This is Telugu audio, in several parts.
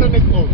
వాటర్ ఎక్కువ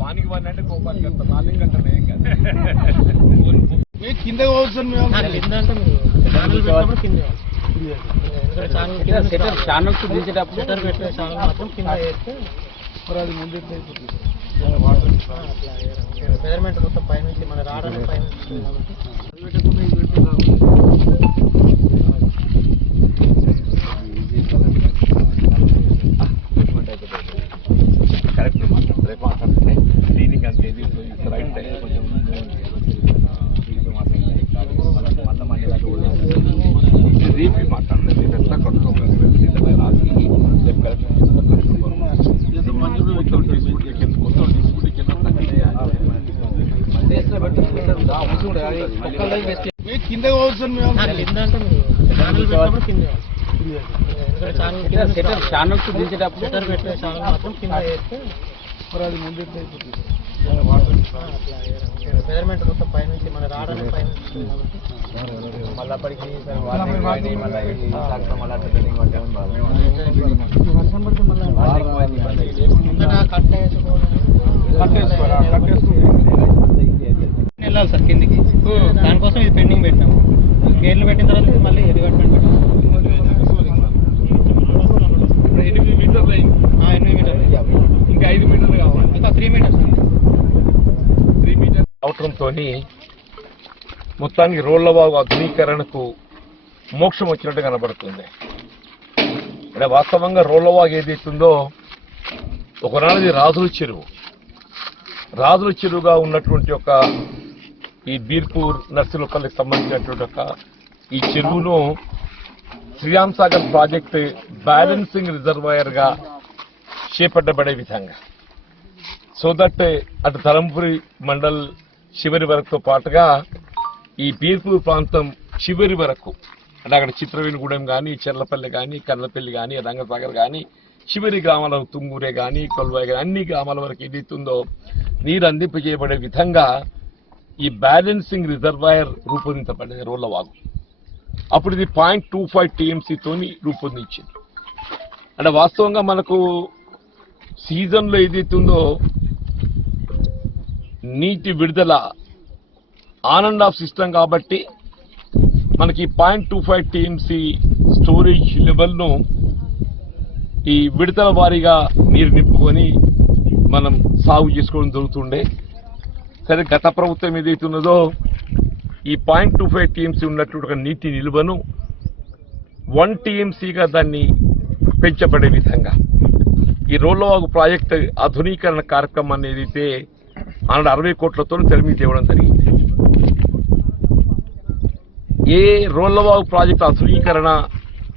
వానికి వాడిని అంటే కోపానికి వెళ్తాం నాలుగు గంటలు ఏం కాదు కింద ఛానల్స్ దించేటప్పుడు మాత్రం కింద వేస్తే అది ముందు మెజర్మెంట్ మొత్తం పైనుంచి మన రావడానికి పైనుంచి కరెక్ట్ మాట్లాడుతుంటే క్లీనింగ్ అంత ఏది రైట్ కొంచెం మళ్ళీ మళ్ళీ రీపీ మాట్లాడలేదు ఎట్లా కట్టుకోవాలి కింద ఛానల్స్ దించేటప్పుడు మాత్రం కింద వేస్తే అది ముందు మెజర్మెంట్ మొత్తం పైనుంచి మన రావడానికి పైనుంచి మళ్ళీ అప్పటికి వెళ్ళాలి సార్ కిందికి దానికోసం ఇది పెండింగ్ పెట్టాము గేర్లు పెట్టిన తర్వాత మళ్ళీ రివర్స్మెంట్ పెట్టాము 8 మీటర్లు 8 మీటర్లు ఇంకా 5 మీటర్లు కావాలి ఇంకా 3 మీటర్స్ అవటంతో మొత్తానికి రోళ్లవాగు ఆధునీకరణకు మోక్షం వచ్చినట్టు కనబడుతుంది. అంటే వాస్తవంగా రోళ్లవాగు ఏదైతుందో ఒకనాడు రాజుల చెరువుగా ఉన్నటువంటి ఒక ఈ బీర్పూర్ నర్సులపల్లికి సంబంధించినటువంటి ఒక ఈ చెరువును శ్రీరామ్ సాగర్ ప్రాజెక్టు బ్యాలెన్సింగ్ రిజర్వాయర్గా చేపట్టబడే విధంగా సో దట్ అటు ధరంపురి మండల్ చివరి వరకుతో పాటుగా ఈ బీర్పూర్ ప్రాంతం చివరి వరకు అంటే అక్కడ చిత్రవేణిగూడెం కానీ చెర్లపల్లి కానీ కర్లపల్లి కానీ రంగసాగర్ కానీ చివరి గ్రామాల తుంగూరే కానీ కొల్వాయి కానీ అన్ని గ్రామాల వరకు ఏదైతుందో నీరు అందింపజేయబడే విధంగా ఈ బ్యాలెన్సింగ్ రిజర్వాయర్ రూపొందించబడింది రోళ్లవాగు. అప్పుడు ఇది 0.25 TMCతో రూపొందించింది. అంటే వాస్తవంగా మనకు సీజన్లో ఏదైతుందో నీటి విడుదల ఆన్ అండ్ ఆఫ్ సిస్టమ్ కాబట్టి మనకి 0.25 TMC స్టోరేజ్ లెవెల్ను ఈ విడతల వారీగా నీరు నింపుకొని మనం సాగు చేసుకోవడం జరుగుతుండే. సరే గత ప్రభుత్వం ఏదైతున్నదో ఈ 0.25 TMC ఉన్నటువంటి ఒక నీటి నిల్వను 1 TMCగా దాన్ని పెంచబడే విధంగా ఈ రోళ్లవాగు ప్రాజెక్టు ఆధునీకరణ కార్యక్రమాన్ని ఏదైతే 60 కోట్లతో తెరమీ తేవడం జరిగింది. ఏ రోళ్లవాగు ప్రాజెక్టు ఆధునీకరణ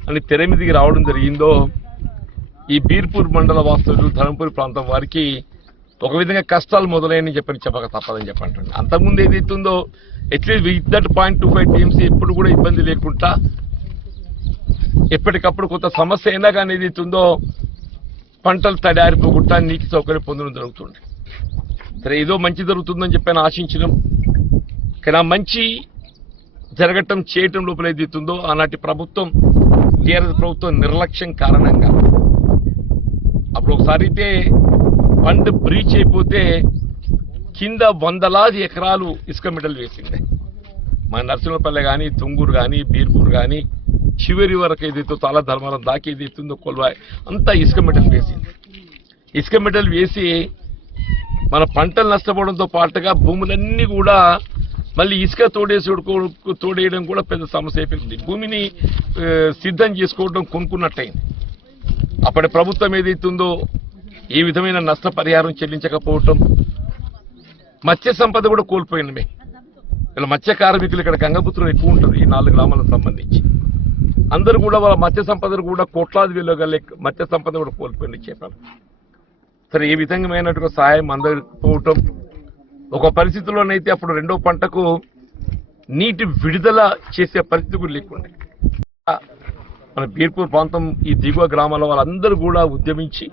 అని తెరమీదికి రావడం జరిగిందో ఈ బీర్పూర్ మండల వాస్తవ్యులు ధరంపూరి ప్రాంతం వారికి ఒక విధంగా కష్టాలు మొదలైనని చెప్పక తప్పదని చెప్పండి. అంతకుముందు ఏదైతుందో అట్లీస్ట్ విత్ దట్ 0.25 TMC ఎప్పుడు కూడా ఇబ్బంది లేకుండా ఎప్పటికప్పుడు కొంత సమస్య అయినా కానీ ఏదైతుందో పంటలు తడారిపోకుండా నీటి సౌకర్యం పొందడం జరుగుతుంది. సరే ఏదో మంచి జరుగుతుందని చెప్పని ఆశించడం కానీ ఆ మంచి జరగటం చేయటం లోపల ఏదైతుందో ఆనాటి ప్రభుత్వం టీఆర్ఎస్ ప్రభుత్వం నిర్లక్ష్యం కారణంగా అప్పుడు ఒకసారి అయితే ఫండ్ బ్రీచ్ అయిపోతే కింద వందలాది ఎకరాలు ఇసుక మిడలు వేసింది. మన నర్సింహపల్లె కానీ తుంగూరు కానీ బీర్పూర్ కానీ చివరి వరకు ఏదైతే చాలా ధర్మారం దాకా ఏదైతుందో కొల్వాయి అంతా ఇసుక మెటల్ వేసింది. ఇసుక మెటల్ వేసి మన పంటలు నష్టపోవడంతో పాటుగా భూములన్నీ కూడా మళ్ళీ ఇసుక తోడేయడం కూడా పెద్ద సమస్య అయిపోయింది. భూమిని సిద్ధం చేసుకోవడం కొనుక్కున్నట్టయింది. అప్పటి ప్రభుత్వం ఏదైతుందో ఏ విధమైన నష్టపరిహారం చెల్లించకపోవటం, మత్స్య సంపద కూడా కోల్పోయింది. ఇలా మత్స్య కార్మికులు ఇక్కడ గంగపుత్రులు ఎక్కువ ఉంటారు ఈ 4 గ్రామాలకు సంబంధించి. అందరూ కూడా వాళ్ళ మత్స్య సంపదను కూడా కోట్లాది వేలు గల మత్స్య సంపద కూడా కోల్పోయింది చేపలు. సరే ఏ విధంగామైనట్టుగా సహాయం అందకపోవటం, ఒక పరిస్థితుల్లోనైతే అప్పుడు రెండో పంటకు నీటి విడుదల చేసే పరిస్థితి కూడా లేకుండా మన బీర్పూర్ ప్రాంతం ఈ దిగువ గ్రామాల వాళ్ళందరూ కూడా ఉద్యమించి,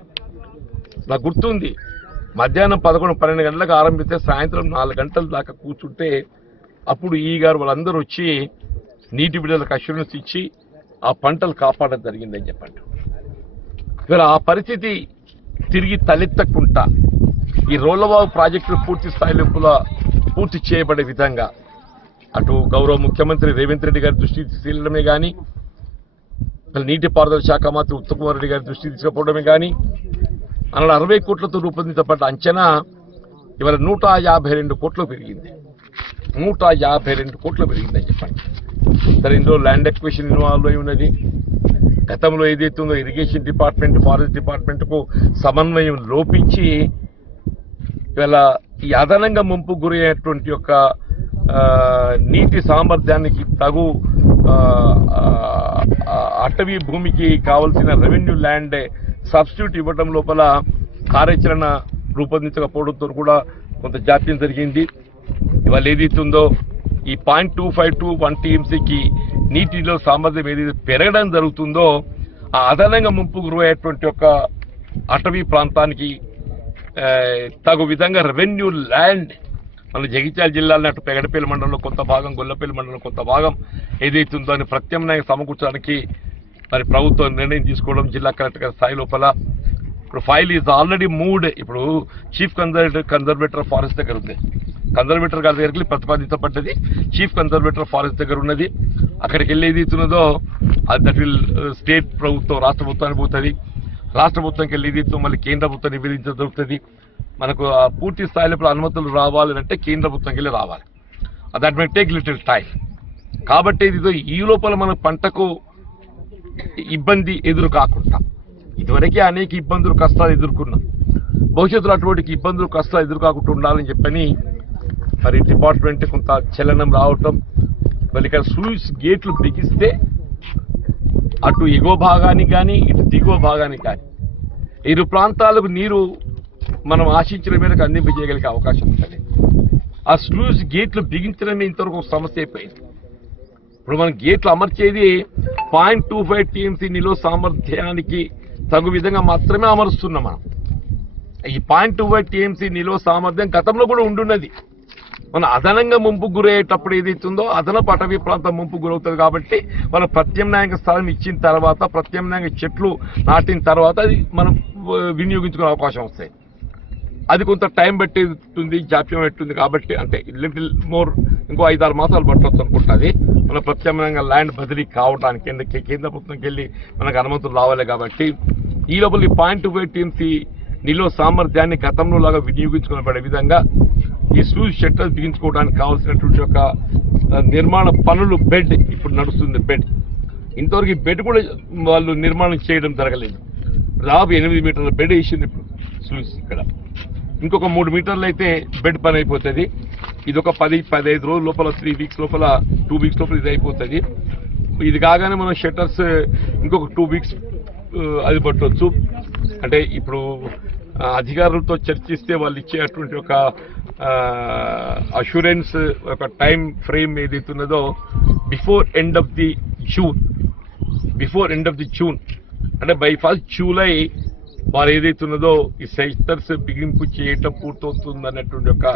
నాకు గుర్తుంది మధ్యాహ్నం 11-12 గంటలకు ఆరంభిస్తే సాయంత్రం 4 గంటల దాకా కూర్చుంటే అప్పుడు ఈ గారు వాళ్ళందరూ వచ్చి నీటి విడుదలకు అష్యూరెన్స్ ఇచ్చి ఆ పంటలు కాపాడడం జరిగిందని చెప్పండి. ఇవాళ ఆ పరిస్థితి తిరిగి తలెత్తకుండా ఈ రోళ్లవాగు ప్రాజెక్టు పూర్తి స్థాయిలో పూర్తి చేయబడే విధంగా అటు గౌరవ ముఖ్యమంత్రి రేవంత్ రెడ్డి గారి దృష్టికి తీసుకెళ్లడమే కానీ, నీటిపారుదల శాఖ మంత్రి ఉత్తమ్ కుమార్ రెడ్డి గారి దృష్టికి తీసుకుపోవడమే కానీ, అలా 60 కోట్లతో రూపొందించబడ్డ అంచనా ఇవాళ 152 కోట్లు పెరిగింది. 152 కోట్లు పెరిగిందని చెప్పండి. సరే ఇందులో ల్యాండ్ ఎక్విజిషన్ ఇన్వాల్వ్ అయి ఉన్నది. గతంలో ఏదైతుందో ఇరిగేషన్ డిపార్ట్మెంట్, ఫారెస్ట్ డిపార్ట్మెంట్కు సమన్వయం లోపించి ఇవాళ ఈ అదనంగా ముంపు గురయ్యేటువంటి యొక్క నీటి సామర్థ్యానికి తగు అటవీ భూమికి కావలసిన రెవెన్యూ ల్యాండ్ సబ్స్టిట్యూట్ ఇవ్వడం లోపల కార్యాచరణ రూపొందించకపోవడంతో కూడా కొంత జాప్యం జరిగింది. ఇవాళ ఏదైతుందో ఈ 0.25 to 1 TMCకి నీటిలో సామర్థ్యం ఏదైతే పెరగడం జరుగుతుందో ఆ అదనంగా ముంపు గురయ్యేటువంటి యొక్క అటవీ ప్రాంతానికి తగు విధంగా రెవెన్యూ ల్యాండ్ మన జగిత్యాల జిల్లాలో అటు పెగడపల్లి మండలంలో కొంత భాగం, గొల్లపల్లి మండలంలో కొంత భాగం ఏదైతుందో అని ప్రత్యామ్నాయంగా సమకూర్చడానికి మరి ప్రభుత్వం నిర్ణయం తీసుకోవడం జిల్లా కలెక్టర్ గారి స్థాయి లోపల. ఇప్పుడు ఫైల్ ఈజ్ ఆల్రెడీ మూవ్డ్. ఇప్పుడు చీఫ్ కన్జర్వేటర్ ఫారెస్ట్ దగ్గర ఉంది. కన్జర్వేటర్ గారి దగ్గరికి ప్రతిపాదించబడ్డది. చీఫ్ కన్జర్వేటర్ ఫారెస్ట్ దగ్గర ఉన్నది. అక్కడికి వెళ్ళి ఏదైతున్నదో దట్ విల్ స్టేట్ ప్రభుత్వం రాష్ట్ర ప్రభుత్వానికి పోతుంది. రాష్ట్ర ప్రభుత్వంకి వెళ్ళి ఏదైతే మళ్ళీ కేంద్ర ప్రభుత్వం నివేదించడం జరుగుతుంది. మనకు పూర్తి స్థాయిలో అనుమతులు రావాలంటే కేంద్ర ప్రభుత్వంకి వెళ్ళి రావాలి. That may take little time. కాబట్టి ఇది ఈ లోపల మన పంటకు ఇబ్బంది ఎదురు కాకుండా, ఇదివరకే అనేక ఇబ్బందులు కష్టాలు ఎదుర్కొన్నాం. భవిష్యత్తులో అటువంటి ఇబ్బందులు కష్టాలు ఎదురు కాకుండా ఉండాలని చెప్పని మరి డిపార్ట్మెంట్ కొంత చలనం రావటం. మరి ఇక్కడ స్లూయిస్ గేట్లు బిగిస్తే అటు ఎగువ భాగానికి కానీ ఇటు దిగువ భాగానికి కానీ ఇరు ప్రాంతాలకు నీరు మనం ఆశించిన మేరకు అందింపజేయగలిగే అవకాశం ఉంటుంది. ఆ స్లూయిస్ గేట్లు బిగించడమే ఇంతవరకు ఒక సమస్య అయిపోయింది. ఇప్పుడు మనం గేట్లు అమర్చేది 0.25 TMC నిలో సామర్థ్యానికి తగు విధంగా మాత్రమే అమరుస్తున్నాం. మనం ఈ 0.25 TMC నిలో సామర్థ్యం గతంలో కూడా ఉండున్నది. మన అదనంగా ముంపు గురయ్యేటప్పుడు ఏదైతుందో అదనపు అటవీ ప్రాంతం ముంపు గురవుతుంది. కాబట్టి మనం ప్రత్యామ్నాయంగా స్థలం ఇచ్చిన తర్వాత, ప్రత్యామ్నాయంగా చెట్లు నాటిన తర్వాత అది మనం వినియోగించుకునే అవకాశం వస్తాయి. అది కొంత టైం పట్టేస్తుంది, జాప్యం పెట్టింది. కాబట్టి అంటే లిటిల్ మోర్ ఇంకో 5-6 మాసాలు పట్టవచ్చు అనుకుంటుంది. మన ప్రత్యామ్నాయంగా ల్యాండ్ బదిలీ కావడానికి కేంద్ర ప్రభుత్వంకి వెళ్ళి మనకు అనుమతులు రావాలి. కాబట్టి ఈ లోపల ఈ 0.25 TMC నిలో సామర్థ్యాన్ని గతంలో లాగా వినియోగించుకునబడే విధంగా ఈ స్లూయిస్ షట్టర్స్ బిగించుకోవడానికి కావాల్సినటువంటి ఒక నిర్మాణ పనులు, బెడ్ ఇప్పుడు నడుస్తుంది. బెడ్ ఇంతవరకు ఈ బెడ్ కూడా వాళ్ళు నిర్మాణం చేయడం జరగలేదు. దాదాపు 8 మీటర్ల బెడ్ వేసింది ఇప్పుడు స్లూయిస్. ఇక్కడ ఇంకొక 3 మీటర్లు అయితే బెడ్ పని అయిపోతుంది. ఇది ఒక 10-15 రోజుల లోపల, 3 వీక్స్ లోపల, 2 వీక్స్ లోపల ఇది అయిపోతుంది. ఇది కాగానే మనం షట్టర్స్ ఇంకొక 2 వీక్స్ అది పట్టవచ్చు. అంటే ఇప్పుడు అధికారులతో చర్చిస్తే వాళ్ళు ఇచ్చేటువంటి ఒక అష్యూరెన్స్, ఒక టైం ఫ్రేమ్ ఏదైతున్నదో before end of the June అంటే బై 1st జూలై వారు ఏదైతున్నదో ఈ సెక్టర్స్ బిగింపు చేయటం పూర్తవుతుంది అన్నటువంటి ఒక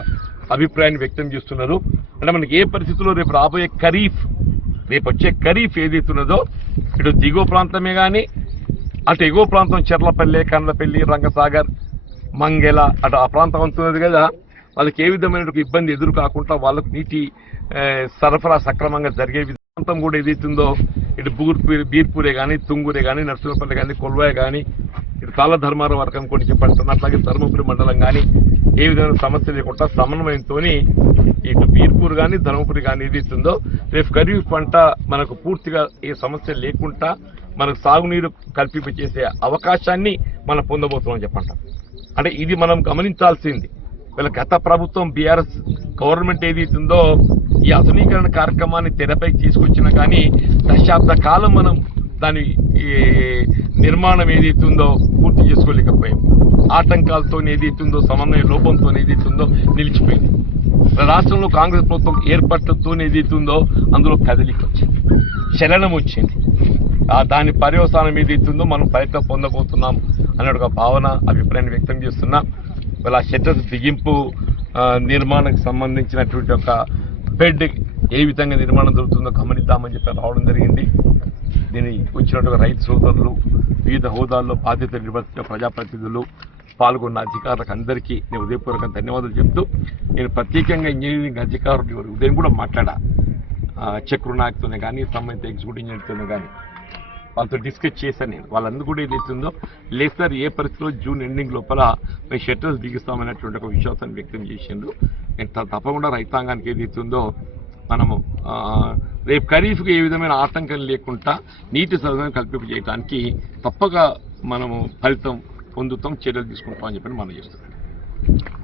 అభిప్రాయాన్ని వ్యక్తం చేస్తున్నారు. అంటే మనకి ఏ పరిస్థితుల్లో రేపు రాబోయే రేపు వచ్చే ఖరీఫ్ ఏదైతున్నదో ఇటు దిగువ ప్రాంతమే కానీ అటు ఎగువ ప్రాంతం చెర్లపల్లి, కండ్లపల్లి, రంగసాగర్, మంగెల అటు ఆ ప్రాంతం అవుతున్నది కదా, వాళ్ళకి ఏ విధమైన ఇబ్బంది ఎదురు కాకుండా వాళ్ళకు నీటి సరఫరా సక్రమంగా జరిగే ప్రాంతం కూడా ఏదైతుందో ఇటు బీర్పూరే కానీ, తుంగూరే కానీ, నర్సింహపల్లి కానీ, కొల్వాయ కానీ, ఇటు తాళ్ళ ధర్మారం వర్గం కూడా చెప్పబడుతుంది. అట్లాగే ధర్మపురి మండలం కానీ ఏ విధమైన సమస్య లేకుండా సమన్వయంతో ఇటు బీర్పూర్ కానీ, ధర్మపురి కానీ ఏదైతుందో రేపు ఖరీఫ్ పంట మనకు పూర్తిగా ఏ సమస్య లేకుండా మనకు సాగునీరు కల్పింపచేసే అవకాశాన్ని మనం పొందబోతున్నాం చెప్పంటాం. అంటే ఇది మనం గమనించాల్సింది. వీళ్ళ గత ప్రభుత్వం బీఆర్ఎస్ గవర్నమెంట్ ఏదైతుందో ఈ ఆధునీకరణ కార్యక్రమాన్ని తెరపైకి తీసుకొచ్చినా కానీ దశాబ్ద కాలం మనం దాని నిర్మాణం ఏదైతుందో పూర్తి చేసుకోలేకపోయాం. ఆటంకాలతో ఏదైతుందో, సమన్వయ లోపంతో ఏదైతుందో నిలిచిపోయింది. రాష్ట్రంలో కాంగ్రెస్ ప్రభుత్వం ఏర్పడటంతో ఏదైతుందో అందులో కదలిక వచ్చింది, చలనం వచ్చింది. దాని పర్యవసానం ఏదైతుందో మనం ఫలితం పొందబోతున్నాం అనే ఒక భావన, అభిప్రాయాన్ని వ్యక్తం చేస్తున్నా. ఇలా షట్టర్స్ బిగింపు నిర్మాణానికి సంబంధించినటువంటి ఒక బెడ్ ఏ విధంగా నిర్మాణం జరుగుతుందో గమనిద్దామని చెప్పి రావడం జరిగింది. దీన్ని వచ్చినట్టుగా రైతు సోదరులు, వివిధ హోదాల్లో బాధ్యత నిర్వర్తించిన ప్రజాప్రతినిధులు, పాల్గొన్న అధికారులకు అందరికీ నేను ఉదయపూర్వక ధన్యవాదాలు చెప్తూ, నేను ప్రత్యేకంగా ఇంజనీరింగ్ అధికారులు ఉదయం కూడా మాట్లాడా, చక్రునాయక్తోనే కానీ, సంబంధిత ఎగ్జిక్యూటివ్ ఇంజనీర్తోనే కానీ వాళ్ళతో డిస్కస్ చేశాను. నేను వాళ్ళందరూ కూడా ఏదైతుందో లేదు సార్, ఏ పరిస్థితిలో జూన్ ఎండింగ్ లోపల మేము షట్టర్స్ బిగిస్తామనేటువంటి ఒక విశ్వాసాన్ని వ్యక్తం చేసిండ్రు. నేను తప్పకుండా రైతాంగానికి ఏదైతుందో మనము రేపు ఖరీఫ్కి ఏ విధమైన ఆటంకం లేకుండా నీటి సదుపాయం కల్పింపజేయడానికి తప్పక మనము ఫలితం పొందుతాం, చర్యలు తీసుకుంటాం అని చెప్పి మనం చేస్తున్నాం.